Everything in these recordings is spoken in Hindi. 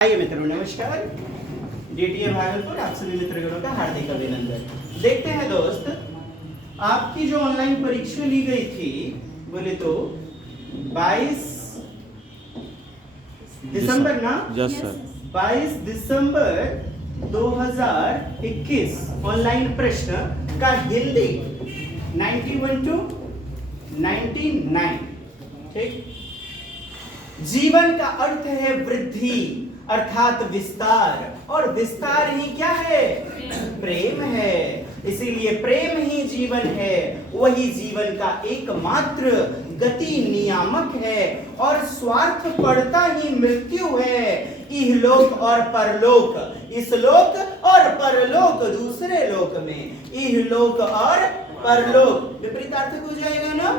आइए मित्रों, नमस्कार। डीटीए भागलपुर आप सभी मित्रगणों का हार्दिक अभिनंदन। देखते हैं दोस्त, आपकी जो ऑनलाइन परीक्षा ली गई थी बोले तो 22 दिसंबर ना? Yes sir. 22 दिसंबर 2021 ऑनलाइन प्रश्न का हिंदी 91 to 99। ठीक। जीवन का अर्थ है वृद्धि अर्थात विस्तार, और विस्तार ही क्या है? प्रेम है। इसीलिए प्रेम ही जीवन है, वही जीवन का एकमात्र गति नियामक है, और स्वार्थ पड़ता ही मृत्यु है। इहलोक और परलोक, इस लोक और परलोक, दूसरे लोक में इहलोक और परलोक विपरीतार्थक हो जाएगा ना।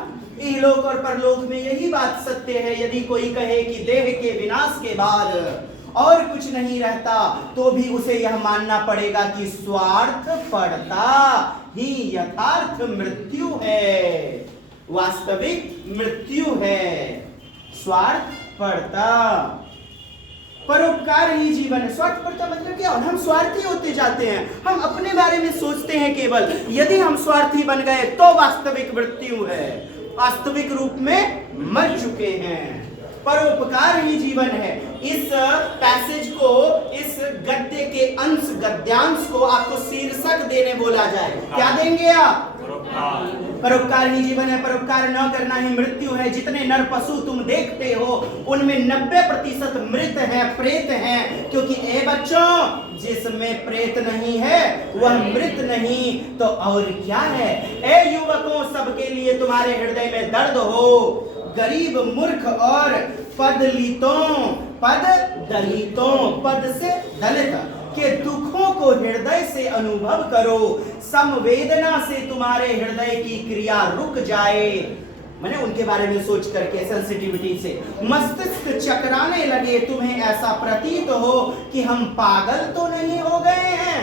इहलोक और परलोक में यही बात सत्य है। यदि कोई कहे कि देह के विनाश के बाद और कुछ नहीं रहता, तो भी उसे यह मानना पड़ेगा कि स्वार्थ पड़ता ही यथार्थ मृत्यु है, वास्तविक मृत्यु है। स्वार्थ पड़ता, परोपकार ही जीवन है। स्वार्थ पड़ता मतलब क्या? हम स्वार्थी होते जाते हैं, हम अपने बारे में सोचते हैं केवल। यदि हम स्वार्थी बन गए तो वास्तविक मृत्यु है, वास्तविक रूप में मर चुके हैं। परोपकार ही जीवन है। इस पैसेज को, इस गद्य के अंश, गद्यांश को आपको शीर्षक देने बोला जाए, क्या देंगे आप? परोपकार ही जीवन है। परोपकार न करना ही मृत्यु है। जितने नर पशु तुम देखते हो उनमें 90% मृत है, प्रेत है। क्योंकि ए बच्चों, जिसमें प्रेत नहीं है वह मृत नहीं तो और क्या है? ए युवकों, सबके लिए तुम्हारे हृदय में दर्द हो। गरीब, मूर्ख और पदलितों, पद दलितों, पद से दलित के दुखों को हृदय से अनुभव करो। संवेदना से तुम्हारे हृदय की क्रिया रुक जाए। मैंने उनके बारे में सोच करके, सेंसिटिविटी से मस्तिष्क चकराने लगे। तुम्हें ऐसा प्रतीत हो कि हम पागल तो नहीं हो गए हैं।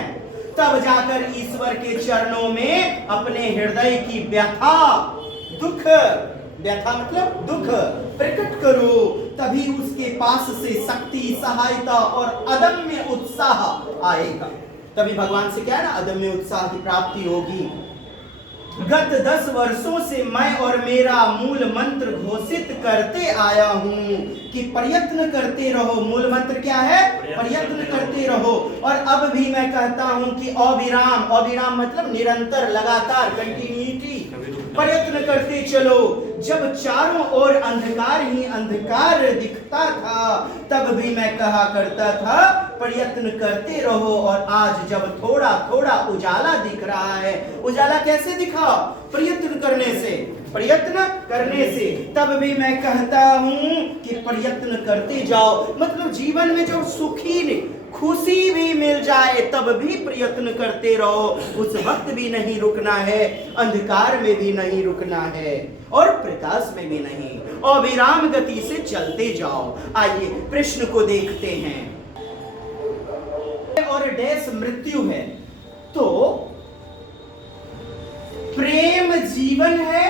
तब जाकर ईश्वर के चरणों में अपने हृदय की व्यथा, दुख, व्यथा मतलब दुख, प्रकट करो। तभी उसके पास से शक्ति, सहायता और अदम्य उत्साह आएगा। तभी भगवान से क्या है ना, अदम्य उत्साह की प्राप्ति होगी। गत 10 वर्षों से मैं और मेरा मूल मंत्र घोषित करते आया हूं कि प्रयत्न करते रहो। मूल मंत्र क्या है? प्रयत्न करते रहो। और अब भी मैं कहता हूं कि अविराम, अविराम मतलब निरंतर, लगातार, कंटिन्यूटी, प्रयत्न करते चलो। जब चारों ओर अंधकार ही अंधकार दिखता था, तब भी मैं कहा करता था प्रयत्न करते रहो। और आज जब थोड़ा थोड़ा उजाला दिख रहा है, उजाला कैसे दिखा? प्रयत्न करने से, प्रयत्न करने से। तब भी मैं कहता हूं कि प्रयत्न करते जाओ। मतलब जीवन में जो सुखी, खुशी भी मिल जाए तब भी प्रयत्न करते रहो। उस वक्त भी नहीं रुकना है, अंधकार में भी नहीं रुकना है, और प्रकाश में भी नहीं। अविराम गति से चलते जाओ। आइए प्रश्न को देखते हैं। और डैश मृत्यु है, तो प्रेम जीवन है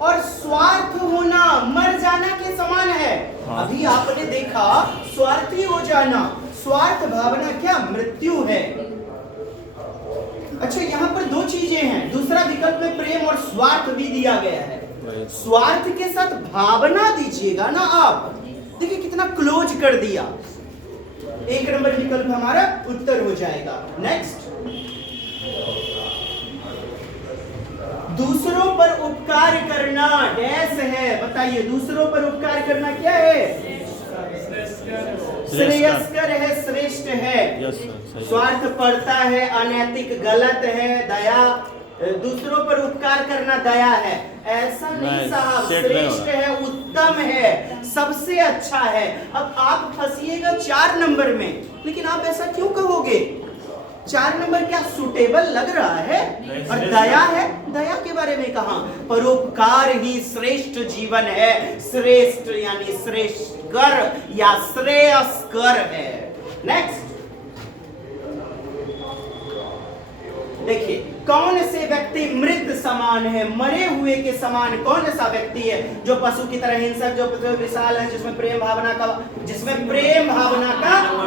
और स्वार्थ होना मर जाना के समान है। अभी आपने देखा स्वार्थी हो जाना, स्वार्थ भावना क्या? मृत्यु है। अच्छा, यहाँ पर दो चीजें हैं। दूसरा विकल्प में प्रेम और स्वार्थ भी दिया गया है। स्वार्थ के साथ भावना दीजिएगा ना आप। देखिए कितना क्लोज कर दिया। 1 नंबर विकल्प हमारा उत्तर हो जाएगा। नेक्स्ट, दूसरों पर उपकार करना डैश है। बताइए, दूसरों पर उपकार करना क्या है? श्रेयस्कर है, श्रेष्ठ है। स्वार्थ पड़ता है, अनैतिक, गलत है। दया, दूसरों पर उपकार करना दया है। ऐसा नहीं साहब, श्रेष्ठ है, उत्तम है, सबसे अच्छा है। अब आप फंसिएगा 4 नंबर में। लेकिन आप ऐसा क्यों कहोगे? 4 नंबर क्या सुटेबल लग रहा है? और दया है, दया के बारे में कहा? परोपकार ही श्रेष्ठ जीवन है। श्रेष्ठ यानी श्रेष्ठकर या श्रेयस्कर है। नेक्स्ट, देखिए, कौन से व्यक्ति मृत समान है, मरे हुए के समान कौन सा व्यक्ति है जो पशु की तरह हिंसक, जो विशाल है, जिसमें प्रेम भावना का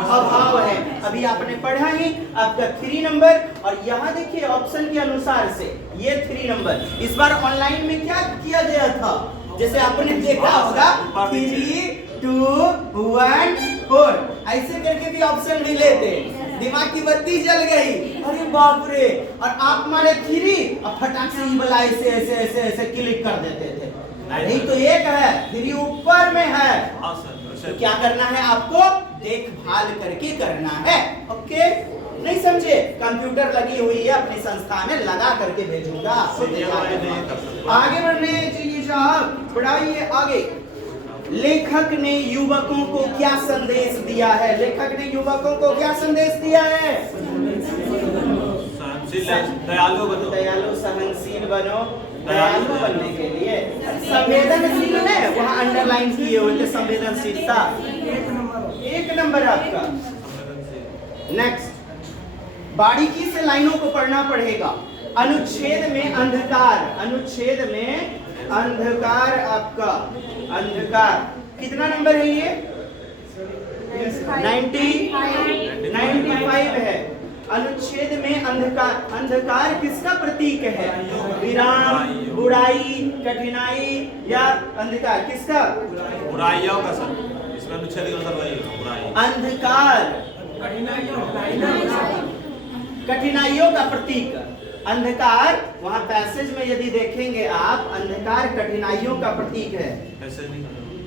अभाव है। अभी आपने पढ़ा ही आपका 3 नंबर। और यहाँ देखिए ऑप्शन के अनुसार से ये 3 नंबर इस बार ऑनलाइन में क्या किया गया था, जैसे आपने देखा होगा 3, 2, 1, 4 ऐसे करके भी ऑप्शन मिले थे। दिमाग की बत्ती जल गई, अरे बाप रे, और आप मारे 3 और फटाक से वाला ऐसे ऐसे ऐसे ऐसे क्लिक कर देते थे। नहीं तो एक है 3 ऊपर में है, तो क्या करना है आपको, देखभाल करके करना है। ओके, नहीं समझे, कंप्यूटर लगी हुई है अपनी संस्था में, लगा करके भेजूंगा आपको। आगे बढ़ने चाहिए साहब, बढ़ाइए आगे। लेखक ने युवकों को क्या संदेश दिया है, लेखक ने युवकों को क्या संदेश दिया है, दयालु बनो, दयालु सहनशील बनो। दयालु बनने के लिए संवेदनशील है, वहाँ अंडरलाइन किए हुए थे संवेदनशीलता। 1 नंबर आपका। नेक्स्ट, बारीकी से लाइनों को पढ़ना पड़ेगा। अनुच्छेद में अंधकार, अनुच्छेद में अंधकार, आपका अंधकार कितना नंबर है ये, 95 है। अनुच्छेद में अंधकार, अंधकार किसका प्रतीक है, विराम, बुराई, कठिनाई या अंधकार किसका, बुराइयों का सर, इसमें अनुच्छेद का सर वही होगा, बुराई। अंधकार कठिनाइयों का प्रतीक, अंधकार वहां पैसेज में यदि देखेंगे आप, अंधकार कठिनाइयों का प्रतीक है।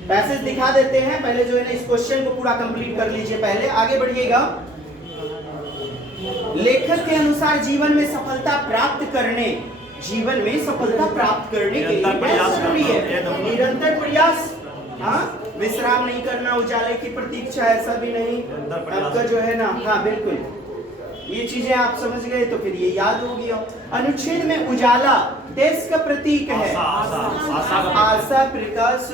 पैसेज दिखा देते हैं, पहले जो है ना इस क्वेश्चन को पूरा कंप्लीट कर लीजिए, पहले आगे बढ़िएगा। लेखक के अनुसार जीवन में सफलता प्राप्त करने, जीवन में सफलता प्राप्त करने के लिए क्या जरूरी है, निरंतर प्रयास। हाँ, विश्राम नहीं करना, उजाले की प्रतीक्षा, ऐसा भी नहीं आपका जो है ना। हाँ बिल्कुल, ये चीजें आप समझ गए तो फिर ये याद हो गया। अनुच्छेद में उजाला देश का प्रतीक है, आशा, प्रकाश,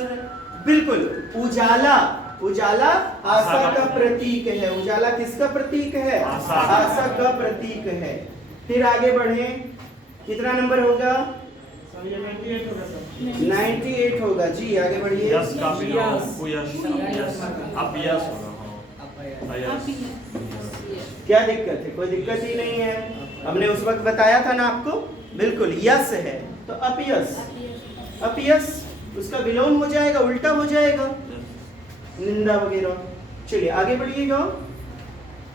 बिल्कुल उजाला, उजाला आशा का प्रतीक है। उजाला किसका प्रतीक है, आशा का प्रतीक है। फिर आगे बढ़े, कितना नंबर होगा, 98 होगा जी। आगे बढ़िए, क्या दिक्कत है, कोई दिक्कत ही नहीं है, हमने उस वक्त बताया था ना आपको, बिल्कुल यस है तो अपयस, अपयस उसका विलोम हो जाएगा, उल्टा हो जाएगा, निंदा वगैरह। चलिए आगे बढ़िएगा।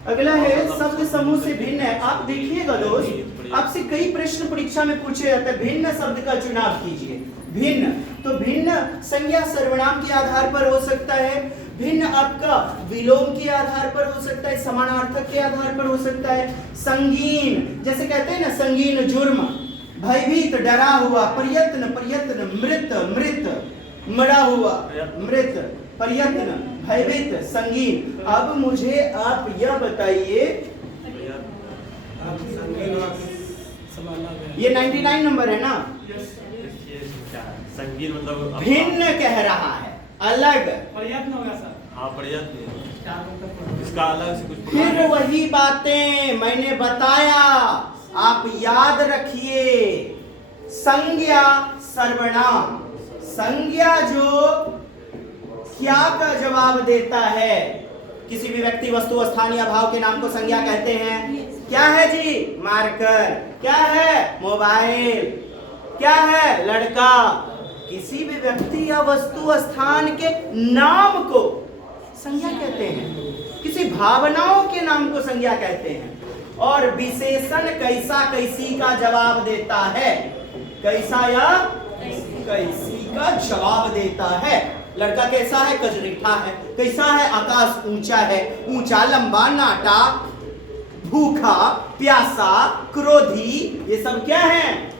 अगला है शब्द समूह से भिन्न है। आप देखिएगा दोस्त, आपसे कई प्रश्न परीक्षा में पूछे जाते हैं, भिन्न शब्द का चुनाव कीजिए। भिन्न, तो भिन्न संज्ञा सर्वनाम के आधार पर हो सकता है, भिन्न आपका विलोम के आधार पर हो सकता है, समानार्थक के आधार पर हो सकता है। संगीन, जैसे कहते हैं ना, संगीन जुर्म, भयभीत डरा हुआ, प्रयत्न प्रयत्न, मृत मृत, मरा हुआ मृत, प्रयत्न, भयभीत, संगीन। अब मुझे आप यह बताइए, ये 99 नंबर है ना, संगीन मतलब भिन्न कह रहा है, अलग, प्रयत्न होगा सर। हाँ प्रयत्न, इसका अलग से कुछ। फिर वही बातें मैंने बताया, आप याद रखिए। संज्ञा सर्वनाम, संज्ञा जो क्या का जवाब देता है, किसी भी व्यक्ति, वस्तु, स्थान या भाव के नाम को संज्ञा कहते हैं। क्या है जी, मार्कर, क्या है, मोबाइल, क्या है, लड़का। किसी भी व्यक्ति या वस्तु, स्थान के नाम को संज्ञा कहते हैं, किसी भावनाओं के नाम को संज्ञा कहते हैं। और विशेषण कैसा कैसी का जवाब देता है, कैसा या कैसी का जवाब देता है। लड़का कैसा है, कजरीठा है। कैसा है, आकाश ऊंचा है, ऊंचा, लंबा, नाटा, भूखा, प्यासा, क्रोधी, ये सब क्या है।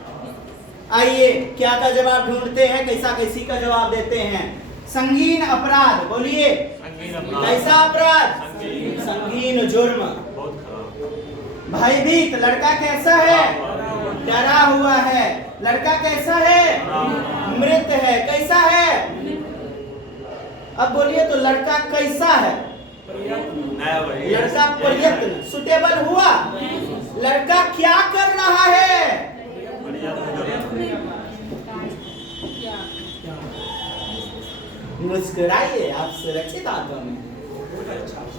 आइए क्या का जवाब ढूंढते हैं, कैसा कैसी का जवाब देते हैं। संगीन अपराध, बोलिए कैसा अपराध, संगीन जुर्म। भयभीत, लड़का कैसा है, डरा हुआ है। लड़का कैसा है, मृत है। कैसा है, अब बोलिए तो लड़का कैसा है, नया भाई लड़का प्रयत्न सुटेबल हुआ, लड़का क्या कर रहा है? मुस्कुराइए, आप सुरक्षित हाथों में।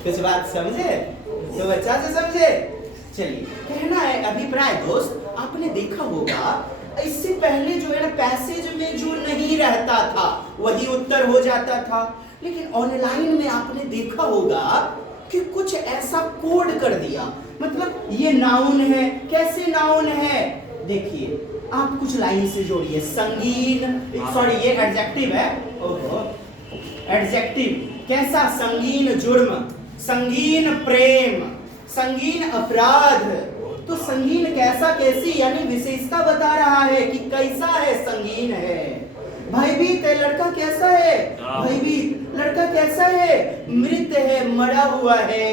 कुछ बात समझे तो बच्चा से समझे। चलिए, कहना है अभिप्राय दोस्त, आपने देखा होगा इससे पहले जो है ना पैसेज में जो नहीं रहता था वही उत्तर हो जाता था, लेकिन ऑनलाइन में आपने देखा होगा कि कुछ ऐसा कोड कर दिया। मतलब ये नाउन है, कैसे नाउन है देखिए, आप कुछ लाइन से जोड़िए। संगीन, सॉरी ये एडजेक्टिव है, ओहो एडजेक्टिव, कैसा? संगीन जुर्म, संगीन प्रेम, संगीन अपराध। तो संगीन कैसा, कैसी, यानी विशेषता बता रहा है कि कैसा है, संगीन है। भयभीत है, लड़का कैसा है? भयभीत, लड़का कैसा है? मृत है, मरा हुआ है।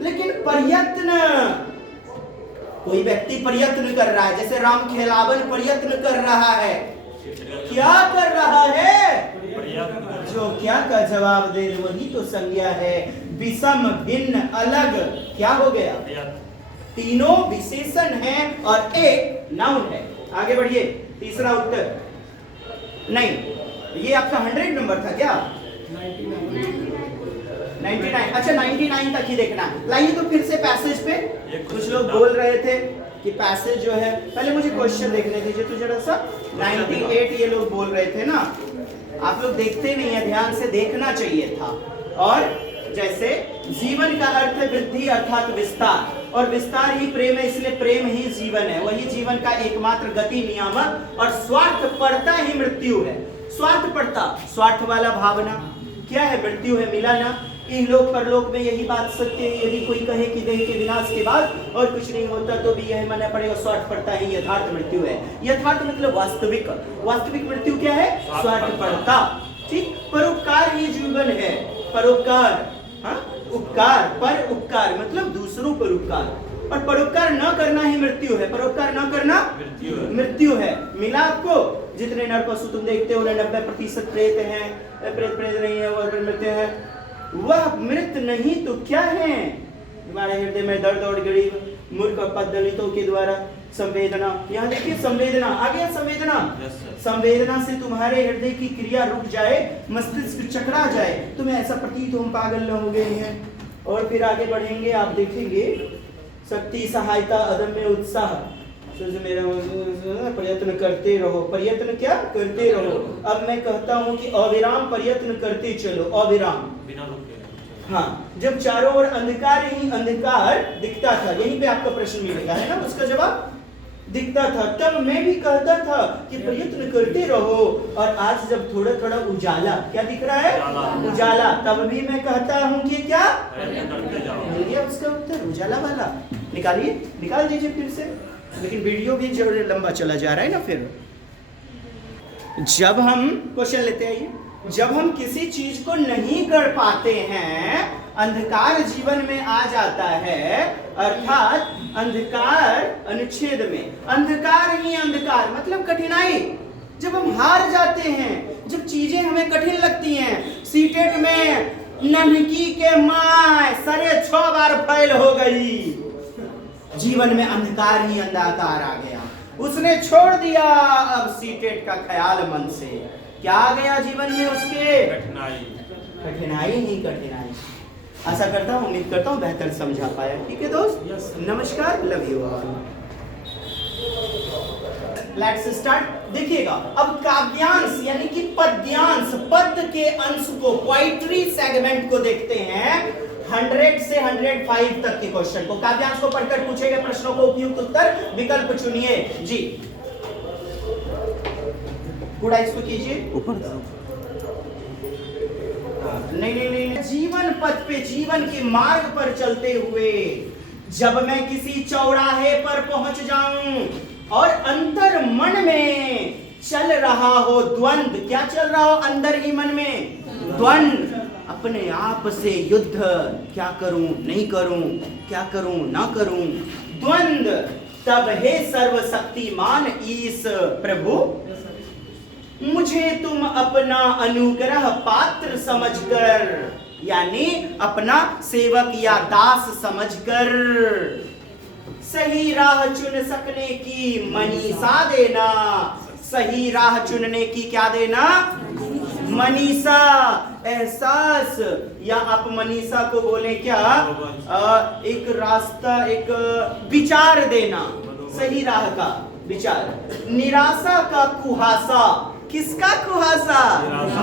लेकिन प्रयत्न, कोई व्यक्ति प्रयत्न कर रहा है, जैसे राम खेलावन प्रयत्न कर रहा है। क्या कर रहा है? जो क्या का जवाब दे वही तो संज्ञा है। विषम, भिन्न, अलग, क्या हो गया? तीनों विशेषण हैं और एक नाउन है। आगे बढ़िए, तीसरा उत्तर नहीं, ये आपका 100 नंबर था क्या? 99, अच्छा 99 तक ही देखना। लाइए तो फिर से पैसेज पे, कुछ लोग बोल रहे थे कि पैसेज जो है, पहले मुझे क्वेश्चन देखने दीजिए तो जरा सा। 98 ये लोग बोल रहे थे ना, आप लोग देखते नहीं है, ध्यान से देखना चाहिए था। और जैसे जीवन का अर्थ है वृद्धि अर्थात विस्तार, और विस्तार ही प्रेम है, इसलिए प्रेम ही जीवन है, वही जीवन का एकमात्र गति नियामक, और स्वार्थपरता ही मृत्यु है। स्वार्थपरता, स्वार्थ वाला भावना क्या है? मृत्यु है, मिला ना। इहलोक परलोक में यही बात सत्य है। यदि कोई कहे कि देह के विनाश के बाद और कुछ नहीं होता तो भी यह मानना पड़ेगा स्वार्थपरता ही यथार्थ मृत्यु है। यथार्थ मतलब वास्तविक, वास्तविक मृत्यु क्या है? स्वार्थपरता। ठीक, परोपकार ही जीवन है, परोपकार, हाँ उपकार, पर उपकार मतलब दूसरों पर उपकार, और परोपकार न करना ही मृत्यु है। परोपकार न करना मृत्यु है। मिला आपको? जितने नर पशु तुम देखते हो उन्हें 90% प्रेत हैं, प्रेत नहीं है और मृत है। वह मृत नहीं तो क्या है? हमारे हृदय में दर्द और गरीब मूर्ख पद्धतियों के द्वारा संवेदना, यहाँ देखिए संवेदना आ गया। संवेदना, संवेदना से तुम्हारे हृदय की क्रिया रुक जाए, मस्तिष्क चकरा जाए, तुम्हें ऐसा प्रतीत हो पागल न हो गए हैं। और फिर आगे बढ़ेंगे, आप देखेंगे शक्ति, सहायता, अदम्य उत्साह, प्रयत्न करते रहो। प्रयत्न क्या? करते रहो। अब मैं कहता हूँ कि अविराम प्रयत्न करते चलो, अविराम, बिना रुके। हाँ, जब चारों ओर अंधकार ही अंधकार दिखता था, यहीं पे आपका प्रश्न मिलेगा, है ना? उसका जवाब दिखता था, तब मैं भी कहता था कि प्रयत्न करते रहो। और आज जब थोड़ा थोड़ा उजाला, क्या दिख रहा है? उजाला, तब भी मैं कहता हूँ कि क्या? मिल गया उसका उत्तर, उजाला वाला। निकालिए, निकाल दीजिए फिर से, लेकिन वीडियो भी जो लंबा चला जा रहा है ना। फिर जब हम क्वेश्चन लेते हैं, जब हम किसी चीज को नहीं कर पाते हैं, अंधकार जीवन में आ जाता है, अर्थात अंधकार अनुच्छेद में, अंधकार ही अंधकार मतलब कठिनाई। जब हम हार जाते हैं, जब चीजें हमें कठिन लगती हैं, सीटेट में नन्हकी के माय 6.5 बार फेल हो गई, जीवन में अंधकार ही अंधकार आ गया, उसने छोड़ दिया अब सीटेट का ख्याल मन से। क्या आ गया जीवन में उसके? कठिनाई, कठिनाई ही कठिनाई। आशा करता हूँ, उम्मीद करता हूँ बेहतर समझा पाया। ठीक है दोस्त, नमस्कार, love you all. Let's start. देखिएगा अब काव्यांश यानी कि पद्यांश, पद के अंश को, पोइट्री सेगमेंट को देखते हैं। 100 से 105 तक के क्वेश्चन को, काव्यांश को पढ़कर पूछे गए प्रश्नों को उपयुक्त उत्तर विकल्प चुनिए जी। पूरा इसको कीजिए ऊपर। नहीं, जीवन पथ पे, जीवन के मार्ग पर चलते हुए जब मैं किसी चौराहे पर पहुंच जाऊं और अंतर मन में चल रहा हो द्वंद, क्या चल रहा हो अंदर ही मन में? द्वंद, अपने आप से युद्ध, क्या करूं नहीं करूं, क्या करूं ना करूं, द्वंद, तब हे सर्वशक्तिमान ईश प्रभु मुझे तुम अपना अनुग्रह पात्र समझकर यानी अपना सेवक या दास समझकर। सही राह चुन सकने की मनीषा देना, सही राह चुनने की क्या देना? मनीषा, एहसास, या आप मनीषा को बोले क्या? एक रास्ता, एक विचार देना, सही राह का विचार। निराशा का कुहासा, किसका कुहासा?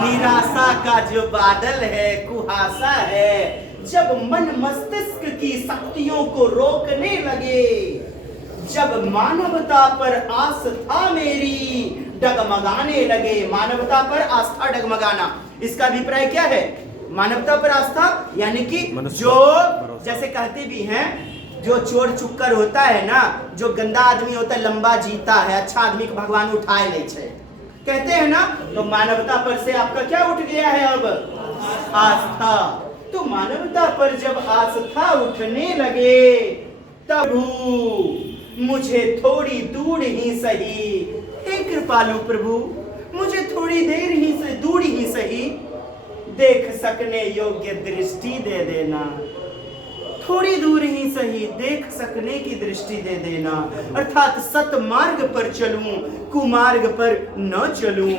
निराशा का जो बादल है, कुहासा है। जब मन मस्तिष्क की शक्तियों को रोकने लगे, जब मानवता पर आस्था मेरी डगमगाने लगे। मानवता पर आस्था डगमगाना, इसका अभिप्राय क्या है? मानवता पर आस्था यानी कि जो, जैसे कहते भी हैं, जो चोर चुक्कर होता है ना, जो गंदा आदमी होता है, लंबा जीता है, अच्छा आदमी को भगवान उठाए ले छे, कहते हैं ना। तो मानवता पर से आपका क्या उठ गया है अब? आस्था। तो मानवता पर जब आस्था उठने लगे, तब मुझे थोड़ी दूर ही सही, हे कृपालु प्रभु, मुझे थोड़ी देर ही से दूर ही सही देख सकने योग्य दृष्टि दे देना। थोड़ी दूर ही सही देख सकने की दृष्टि दे देना, अर्थात सतमार्ग पर चलूं, कुमार्ग पर न चलूं।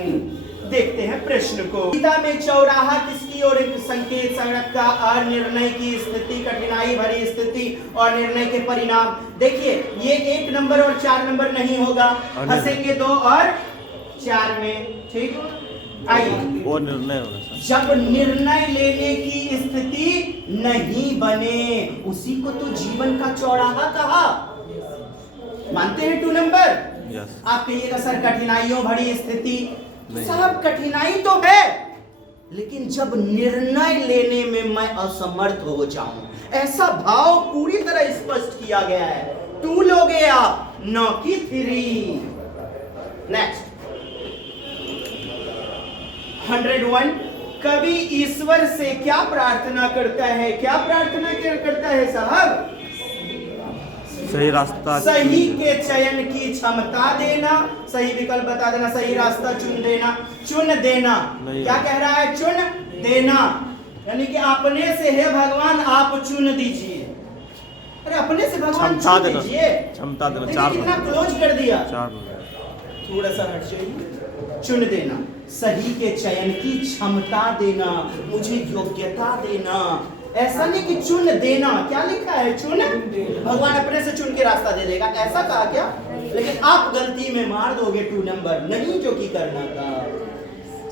देखते हैं प्रश्न को। गीता में चौराहा किसकी ओर संकेत? सड़क का, अनिर्णय की स्थिति, कठिनाई भरी स्थिति और निर्णय के परिणाम। देखिए, ये 1 नंबर और 4 नंबर नहीं होगा, फंसेंगे 2 और 4 में। ठीक, आइए। वो निर्णय होगा सर। जब निर्णय लेने की स्थिति नहीं बने, उसी को तो जीवन का चौराहा कहा। मानते हैं 2 नंबर? यस। आप कहिएगा सर कठिनाइयों भरी स्थिति, तो साहब कठिनाई तो है, लेकिन जब निर्णय लेने में मैं असमर्थ हो जाऊं, ऐसा भाव पूरी तरह स्पष्ट किया गया है। 2 लोगे आप, न कि 3। नेक्स्ट 101। कवि ईश्वर से क्या प्रार्थना करता है? क्या प्रार्थना करता है साहब? सही रास्ता, सही के चयन की क्षमता देना, सही विकल्प बता देना, सही रास्ता चुन देना। चुन देना क्या कह रहा है? चुन देना, यानी कि अपने से है भगवान आप चुन दीजिए। अरे अपने से भगवान चुन दीजिए, क्षमता देना। 4 कितना क्लोज कर दिया। 4 थोड़ा सा हट जाइए। चुन देना, सही के चयन की क्षमता देना, मुझे योग्यता देना। ऐसा नहीं कि चुन देना, क्या लिखा है? चुन, भगवान अपने से चुन के रास्ता दे देगा, ऐसा कहा क्या? लेकिन आप गलती में मार दोगे 2 नंबर, नहीं जो कि करना था।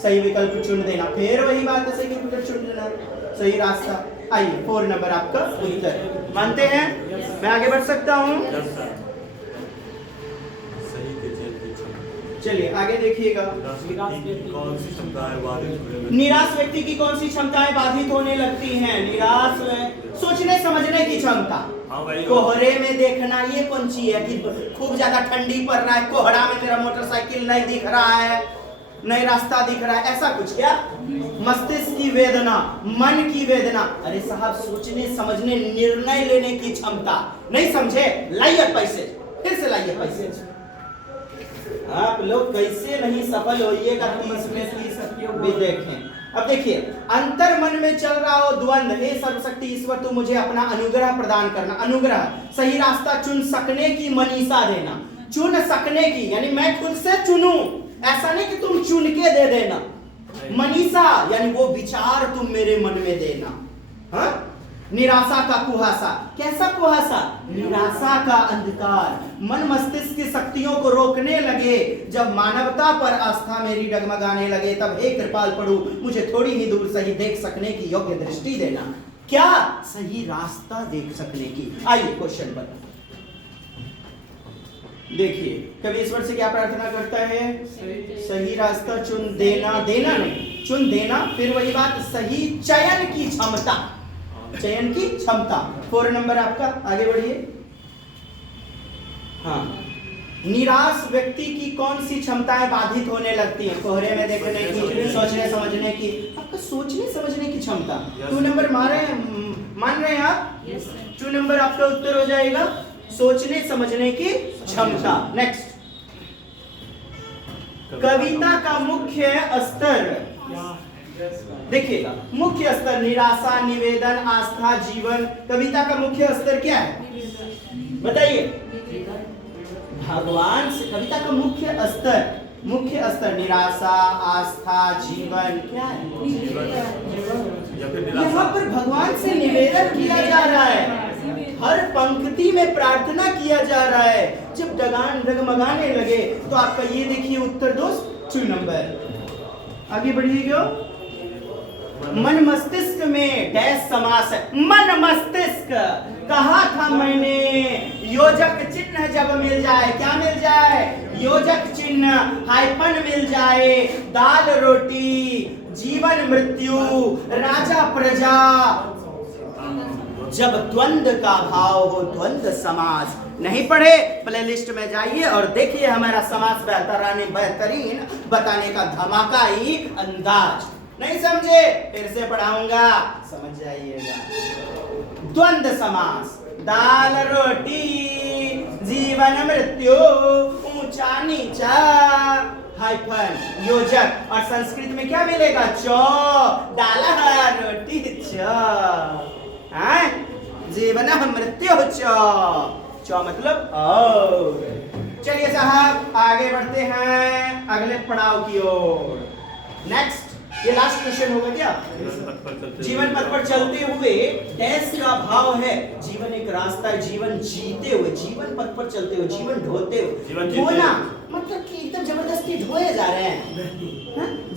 सही विकल्प चुन देना, फिर वही बात है, सही विकल्प चुन देना, सही रास्ता। आइए 4 नंबर आपका उत्तर। मानते हैं? मैं आगे बढ़ सकता हूँ? चलिए आगे देखिएगा। कौन सी क्षमता है बाधित? निराश व्यक्ति की कौन सी क्षमताएं बाधित होने लगती हैं? निराश में सोचने समझने की क्षमता। कोहरे में देखना, ये कौन सी है कि खूब ज्यादा ठंडी पड़ रहा है, कोहरा में मेरा मोटरसाइकिल नहीं दिख रहा है, नहीं रास्ता दिख रहा है, ऐसा कुछ क्या? मस्तिष्क की वेदना, मन की वेदना। अरे साहब, सोचने समझने, निर्णय लेने की क्षमता। नहीं समझे? लाइए पैसे, फिर से लाइए पैसे। आप लोग कैसे नहीं सफल होइएगा 30 में 30 भी देखें। अब देखिए, अंतर मन में चल रहा हो द्वंद, हे सर्वशक्ति ईश्वर तू मुझे अपना अनुग्रह प्रदान करना। अनुग्रह, सही रास्ता चुन सकने की मनीषा देना। चुन सकने की यानी मैं खुद से चुनूं, ऐसा नहीं कि तुम चुन के दे देना। मनीषा यानी वो विचार तुम मेरे मन में देना। हाँ? निराशा का कुहासा, कैसा कुहासा? निराशा का अंधकार, मन मस्तिष्क की शक्तियों को रोकने लगे, जब मानवता पर आस्था मेरी डगमगाने लगे, तब हे कृपाल प्रभु, मुझे थोड़ी ही दूर सही देख सकने की योग्य दृष्टि देना। क्या? सही रास्ता देख सकने की। आइए क्वेश्चन पर देखिए, कवि ईश्वर से क्या प्रार्थना करता है? सही रास्ता चुन देना, देना नहीं, चुन देना। फिर वही बात, सही चयन की क्षमता, चयन की क्षमता। 4 नंबर आपका, आगे बढ़िए। हाँ, निराश व्यक्ति की कौन सी क्षमताएं बाधित होने लगती हैं? कोहरे में देखने की, सोचने समझने की। आपका सोचने समझने की क्षमता 2 नंबर मान रहे हैं आप? 2 नंबर आपका उत्तर हो जाएगा, सोचने समझने की क्षमता। नेक्स्ट, कविता का मुख्य स्तर, देखिएगा, मुख्य स्तर निराशा, निवेदन, आस्था, जीवन। कविता का मुख्य स्तर क्या है बताइए? भगवान से कविता का मुख्य स्तर निराशा, आस्था, जीवन क्या है? या फिर यहाँ पर भगवान से निवेदन किया जा रहा है, हर पंक्ति में प्रार्थना किया जा रहा है। जब डगमगाने लगे तो आपका ये देखिए उत्तर दोस्त 2 नंबर। आगे बढ़िएगा। मन मस्तिष्क में डैश समास है। मन मस्तिष्क कहा था मैंने, योजक चिन्ह जब मिल जाए, क्या मिल जाए? योजक चिन्ह, हाइफन मिल जाए, दाल रोटी, जीवन मृत्यु, राजा प्रजा, जब द्वंद्व का भाव हो, द्वंद्व समास। नहीं पढ़े प्लेलिस्ट में जाइए और देखिए हमारा समास बेहतरीन बताने का धमाकाई अंदाज। नहीं समझे फिर से पढ़ाऊंगा, समझ जाइएगा। द्वंद्व समास, दाल रोटी, जीवन मृत्यु, ऊंचा नीचा, हाइफन, योजक। और संस्कृत में क्या मिलेगा? चौ, डाला रोटी चौ, जीवन मृत्यु चौ मतलब और। चलिए साहब आगे बढ़ते हैं अगले पड़ाव की ओर। नेक्स्ट, ये लास्ट क्वेश्चन होगा क्या? जीवन पथ पर चलते हुए डैश का भाव है। जीवन एक रास्ता है, जीवन जीते हुए, जीवन पथ पर चलते हुए, जीवन ढोते हुए। ढोना मतलब कि एकदम जबरदस्ती ढोए जा रहे हैं।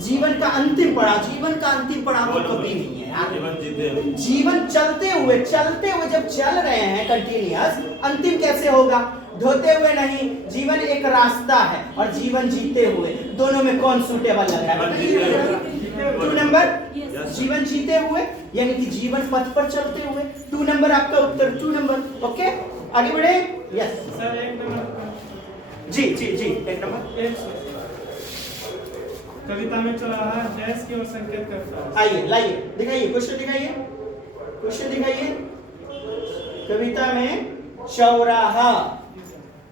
जीवन का अंतिम पड़ाव तो कभी नहीं है यार। जीवन चलते हुए जब चल रहे हैं कंटिन्यूअस, अंतिम कैसे होगा? ढोते हुए नहीं। जीवन एक रास्ता है और जीवन जीते हुए, दोनों में कौन सूटेबल लग रहा है? 2 नंबर, जीवन जीते हुए यानी कि जीवन पथ पर चलते हुए। 2 नंबर आपका उत्तर, 2 नंबर। ओके आगे बढ़े। यस सर 1 नंबर जी 1 नंबर। कविता में चौराहा डैश की ओर संकेत करता है। आइए लाइए, दिखाइए क्वेश्चन, दिखाइए। कविता में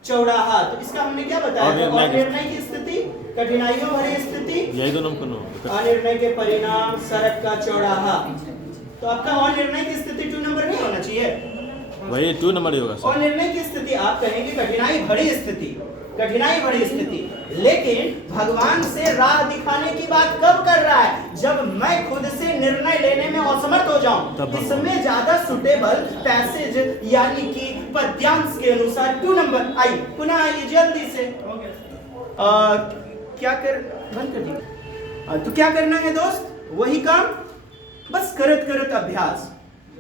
चौराहा, तो इसका हमने क्या बताया? अनिर्णय की स्थिति, कठिनाइयों भरी स्थिति, अनिर्णय के परिणाम, सड़क का चौराहा। तो आपका अनिर्णय की स्थिति 2 नंबर नहीं होना चाहिए? वही 2 नंबर ही होगा। अनिर्णय की स्थिति आप कहेंगे कठिनाई भरी स्थिति, लेकिन भगवान से राह दिखाने की बात कब कर रहा है? जब मैं खुद से निर्णय लेने में असमर्थ हो जाऊं। इसमें ज्यादा सुटेबल पैसेज यानी कि पद्यांश के अनुसार 2 नंबर। आइए पुनः आइए जल्दी से। क्या कर बंद कर दिया। तो क्या करना है दोस्त? वही काम, बस करत अभ्यास।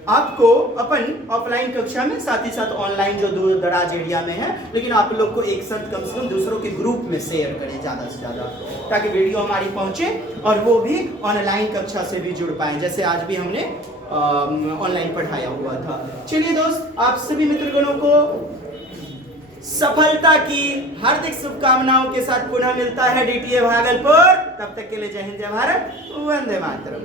आपको अपन ऑफलाइन कक्षा में, साथ ही साथ ऑनलाइन जो दूर दराज एरिया में है, लेकिन आप लोग को एक साथ कम से कम दूसरों के ग्रुप में शेयर करें ज़्यादा से ज़्यादा, ताकि वीडियो हमारी पहुंचे और वो भी ऑनलाइन कक्षा से भी जुड़ पाए, जैसे आज भी हमने ऑनलाइन पढ़ाया हुआ था। चलिए दोस्त, आप सभी मित्रगणों को सफलता की हार्दिक शुभकामनाओं के साथ पुनः मिलता है DTA भागलपुर। तब तक के लिए जय हिंद, जय भारत, वंदे मातरम।